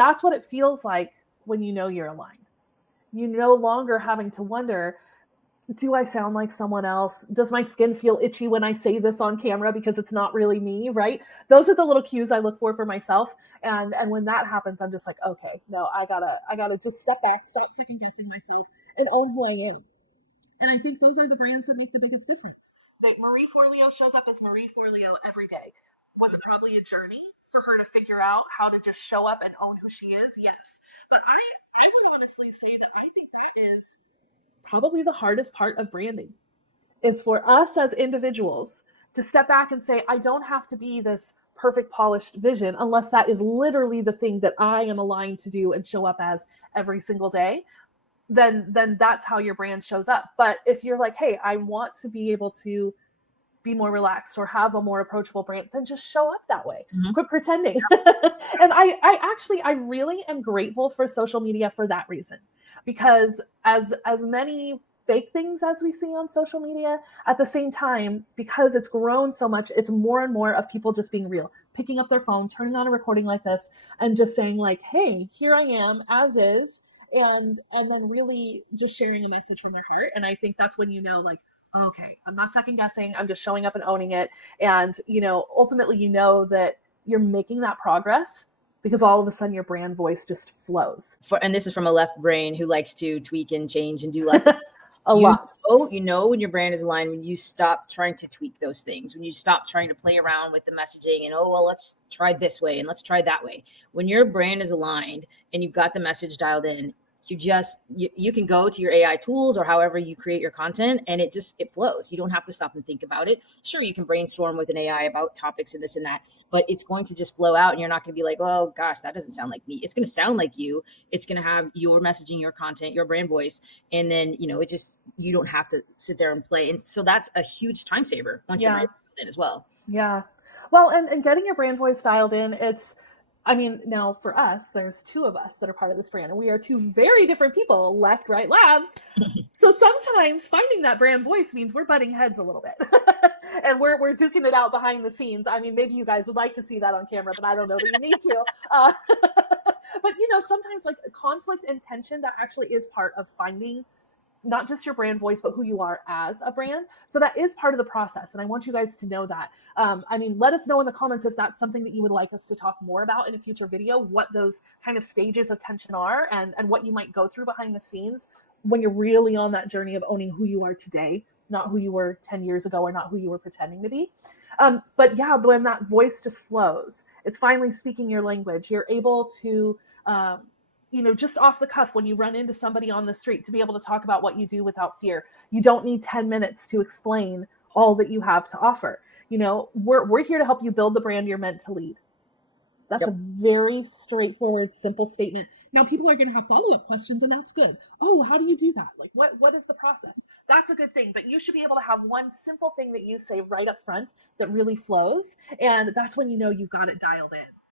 that's what it feels like when you know you're aligned. You no longer having to wonder, do I sound like someone else? Does my skin feel itchy when I say this on camera because it's not really me, right? Those are the little cues I look for myself. And when that happens, I'm just like, okay, no, I gotta just step back, stop second guessing myself, and own who I am. And I think those are the brands that make the biggest difference. That Marie Forleo shows up as Marie Forleo every day. Was it probably a journey for her to figure out how to just show up and own who she is? Yes. But I would honestly say that I think that is probably the hardest part of branding, is for us as individuals to step back and say, I don't have to be this perfect polished vision unless that is literally the thing that I am aligned to do and show up as every single day. Then that's how your brand shows up. But if you're like, hey, I want to be able to be more relaxed or have a more approachable brand, then just show up that way. Mhm. Quit pretending. And I really am grateful for social media for that reason, because as many fake things as we see on social media, at the same time, because it's grown so much, it's more and more of people just being real, picking up their phone, turning on a recording like this, and just saying like, hey, here I am as is, and then really just sharing a message from their heart. And I think that's when you know, like, okay, I'm not second guessing, I'm just showing up and owning it. And ultimately, that you're making that progress because all of a sudden your brand voice just flows. And this is from a left brain who likes to tweak and change and do lots of a lot. When your brand is aligned, when you stop trying to tweak those things, when you stop trying to play around with the messaging and, let's try this way and let's try that way. When your brand is aligned and you've got the message dialed in, you can go to your AI tools or however you create your content, and it flows. You don't have to stop and think about it. Sure, you can brainstorm with an AI about topics and this and that, but it's going to just flow out, and you're not going to be like, oh gosh, that doesn't sound like me. It's going to sound like you. It's going to have your messaging, your content, your brand voice, and then you don't have to sit there and play. And so that's a huge time saver once you're in as well. Yeah. Well, and getting your brand voice dialed in, now for us, there's two of us that are part of this brand, and we are two very different people, left, right, labs. So sometimes finding that brand voice means we're butting heads a little bit and we're duking it out behind the scenes. I mean, maybe you guys would like to see that on camera, but I don't know that you need to. But sometimes like conflict and tension, that actually is part of finding not just your brand voice, but who you are as a brand. So that is part of the process. And I want you guys to know that. Let us know in the comments if that's something that you would like us to talk more about in a future video, what those kind of stages of tension are and what you might go through behind the scenes when you're really on that journey of owning who you are today, not who you were 10 years ago or not who you were pretending to be. But yeah, when that voice just flows, it's finally speaking your language. You're able to, just off the cuff, when you run into somebody on the street, to be able to talk about what you do without fear. You don't need 10 minutes to explain all that you have to offer. We're here to help you build the brand you're meant to lead. That's a very straightforward, simple statement. Now, people are going to have follow-up questions, and that's good. Oh, how do you do that? Like, what is the process? That's a good thing, but you should be able to have one simple thing that you say right up front that really flows, and that's when you've got it dialed in.